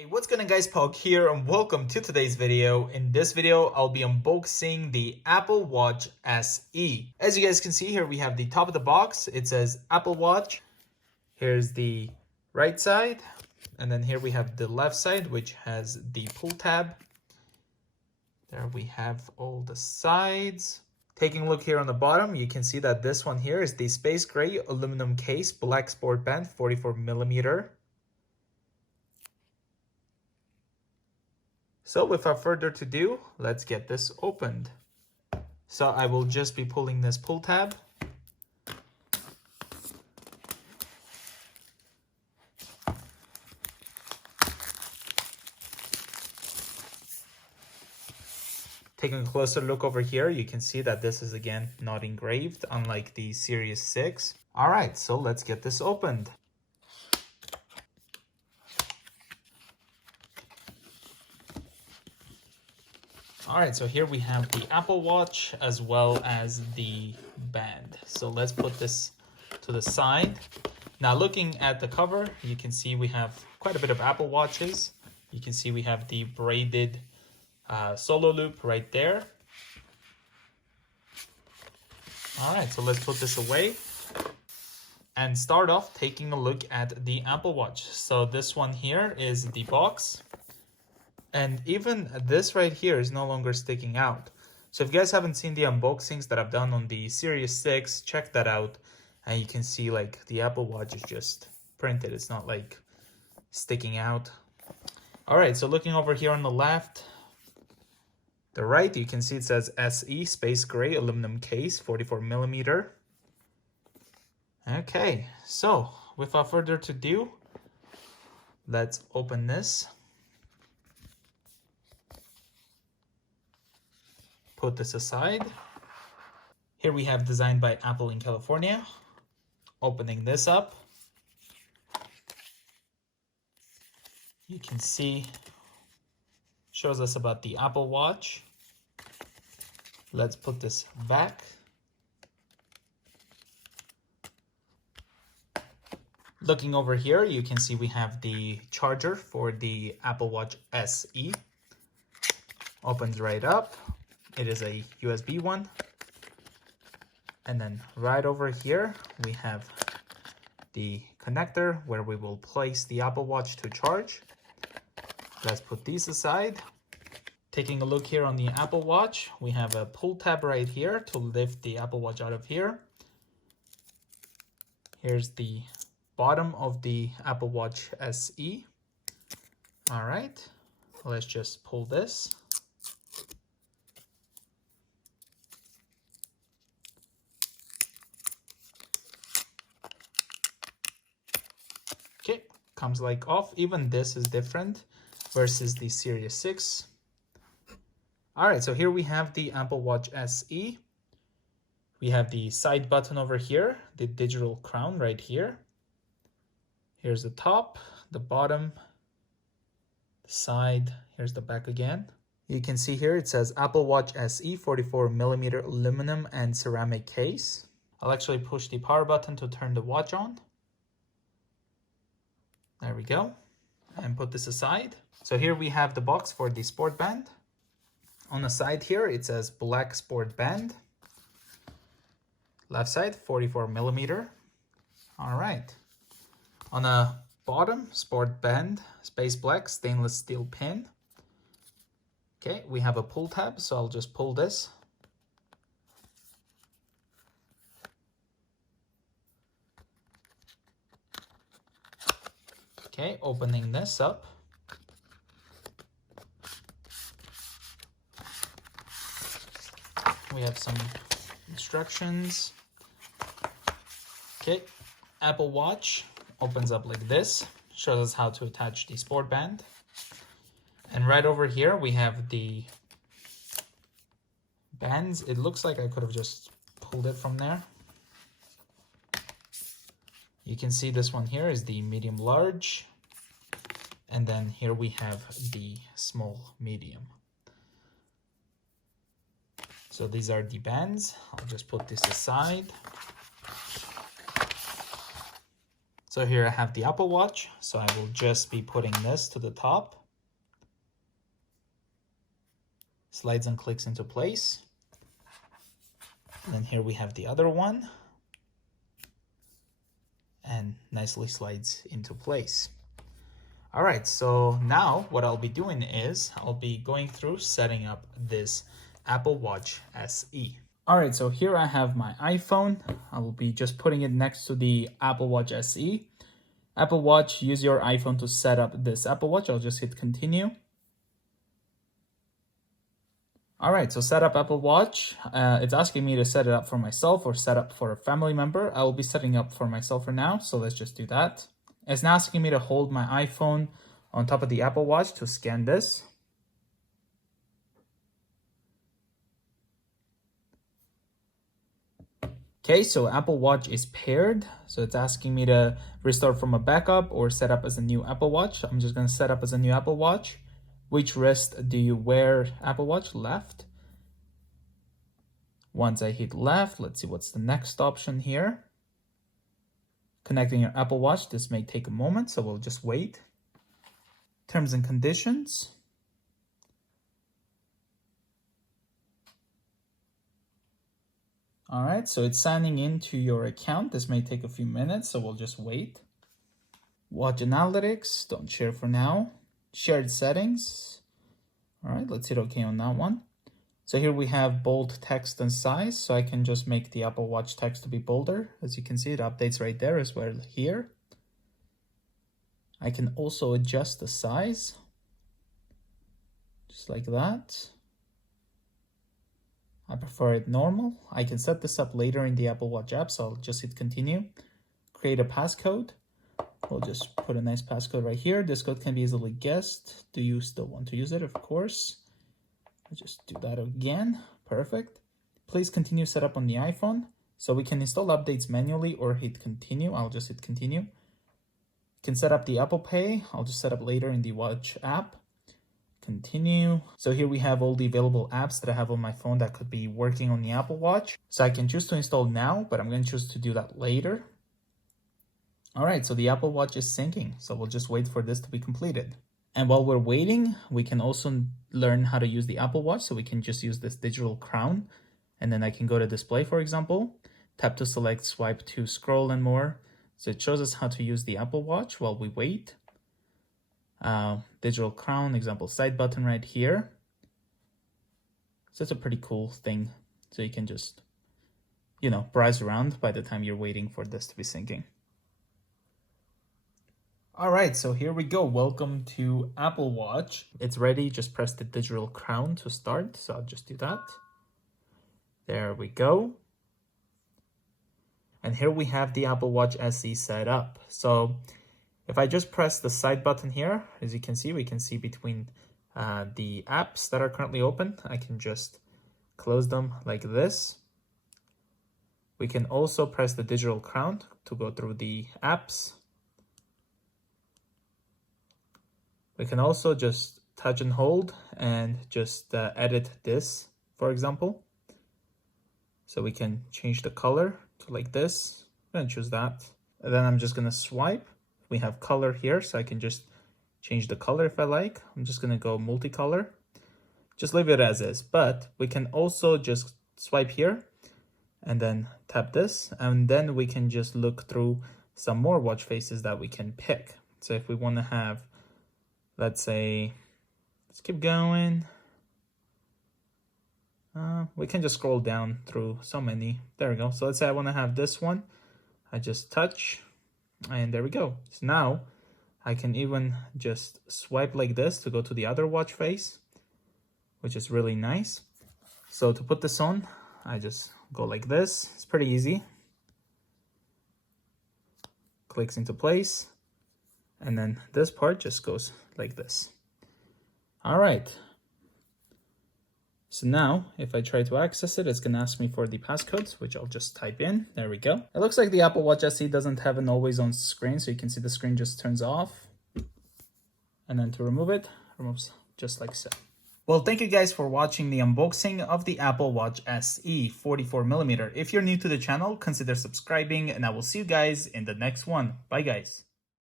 Hey, what's going on guys, Pog here and welcome to today's video. In this video, I'll be unboxing the Apple Watch SE. As you guys can see here, we have the top of the box. It says Apple Watch. Here's the right side. And then here we have the left side, which has the pull tab. There we have all the sides. Taking a look here on the bottom, you can see that this one here is the space gray aluminum case, black sport band, 44mm. So without further ado, let's get this opened. So I will just be pulling this pull tab. Taking a closer look over here, you can see that this is again not engraved, unlike the Series 6. All right, so let's get this opened. All right, so here we have the Apple Watch as well as the band. So let's put this to the side. Now looking at the cover, you can see we have quite a bit of Apple Watches. You can see we have the braided solo loop right there. All right, so let's put this away and start off taking a look at the Apple Watch. So this one here is the box. And even this right here is no longer sticking out. So if you guys haven't seen the unboxings that I've done on the Series 6, check that out. And you can see like the Apple Watch is just printed. It's not like sticking out. All right, so looking over here on the left, the right, you can see it says SE Space Gray Aluminum Case, 44mm. Okay, so without further ado, let's open this. Put this aside. Here we have designed by Apple in California. Opening this up, you can see shows us about the Apple Watch. Let's put this back. Looking over here, you can see we have the charger for the Apple Watch SE. Opens right up. It is a USB one. And then right over here, we have the connector where we will place the Apple Watch to charge. Let's put these aside. Taking a look here on the Apple Watch, we have a pull tab right here to lift the Apple Watch out of here. Here's the bottom of the Apple Watch SE. All right, let's just pull this. Okay, comes like off. Even this is different versus the Series 6. All right, so here we have the Apple Watch SE. We have the side button over here, the digital crown right here. Here's the top, the bottom, the side. Here's the back again. You can see here it says Apple Watch SE 44mm aluminum and ceramic case. I'll actually push the power button to turn the watch on. There we go. And put this aside. So here we have the box for the sport band. On the side here, it says black sport band. Left side, 44mm. All right. On the bottom, sport band, space black, stainless steel pin. Okay, we have a pull tab, so I'll just pull this. Okay, opening this up. We have some instructions. Okay, Apple Watch opens up like this. Shows us how to attach the sport band. And right over here, we have the bands. It looks like I could have just pulled it from there. You can see this one here is the medium large. And then here we have the small medium. So these are the bands. I'll just put this aside. So here I have the Apple Watch. So I will just be putting this to the top. Slides and clicks into place. And then here we have the other one. And nicely slides into place. All right, so now what I'll be doing is I'll be going through setting up this Apple Watch SE. All right, so here I have my iPhone. I will be just putting it next to the Apple Watch SE. Apple Watch, use your iPhone to set up this Apple Watch. I'll just hit continue. All right, so set up Apple Watch. It's asking me to set it up for myself or set up for a family member. I will be setting up for myself for now, so let's just do that. It's now asking me to hold my iPhone on top of the Apple Watch to scan this. Okay, so Apple Watch is paired. So it's asking me to restart from a backup or set up as a new Apple Watch. I'm just gonna set up as a new Apple Watch. Which wrist do you wear Apple Watch? Left. Once I hit left, let's see what's the next option here. Connecting your Apple Watch, this may take a moment, so we'll just wait. Terms and conditions. All right, so it's signing into your account. This may take a few minutes, so we'll just wait. Watch analytics, don't share for now. Shared settings. All right, let's hit OK on that one. So here we have bold text and size. So I can just make the Apple Watch text to be bolder. As you can see, it updates right there as well here. I can also adjust the size. Just like that. I prefer it normal. I can set this up later in the Apple Watch app, so I'll just hit continue. Create a passcode. We'll just put a nice passcode right here. This code can be easily guessed. Do you still want to use it? Of course. I'll just do that again. Perfect. Please continue setup on the iPhone. So we can install updates manually or hit continue. I'll just hit continue. Can set up the Apple Pay. I'll just set up later in the Watch app. Continue. So here we have all the available apps that I have on my phone that could be working on the Apple Watch. So I can choose to install now, but I'm going to choose to do that later. All right, so the Apple Watch is syncing. So we'll just wait for this to be completed. And while we're waiting, we can also learn how to use the Apple Watch. So we can just use this digital crown. And then I can go to display, for example. Tap to select, swipe to scroll and more. So it shows us how to use the Apple Watch while we wait. Digital crown, example, side button right here. So it's a pretty cool thing. So you can just, browse around by the time you're waiting for this to be syncing. All right, so here we go. Welcome to Apple Watch. It's ready. Just press the digital crown to start. So I'll just do that. There we go. And here we have the Apple Watch SE set up. So if I just press the side button here, as you can see, we can see between the apps that are currently open. I can just close them like this. We can also press the digital crown to go through the apps. We can also just touch and hold and just edit this, for example. So we can change the color to like this. I'm gonna choose that. And then I'm just gonna swipe. We have color here, so I can just change the color if I like. I'm just gonna go multicolor. Just leave it as is, but we can also just swipe here and then tap this, and then we can just look through some more watch faces that we can pick. So if we wanna have, let's say, let's keep going. We can just scroll down through so many. There we go. So let's say I wanna have this one. I just touch, and there we go. So now I can even just swipe like this to go to the other watch face, which is really nice. So to put this on, I just go like this. It's pretty easy. Clicks into place. And then this part just goes like this. All right. So now if I try to access it, it's gonna ask me for the passcodes, which I'll just type in. There we go. It looks like the Apple Watch SE doesn't have an always on screen, so you can see the screen just turns off. And then to remove it, removes just like so. Well, thank you guys for watching the unboxing of the Apple Watch SE 44mm. If you're new to the channel, consider subscribing, and I will see you guys in the next one. Bye guys.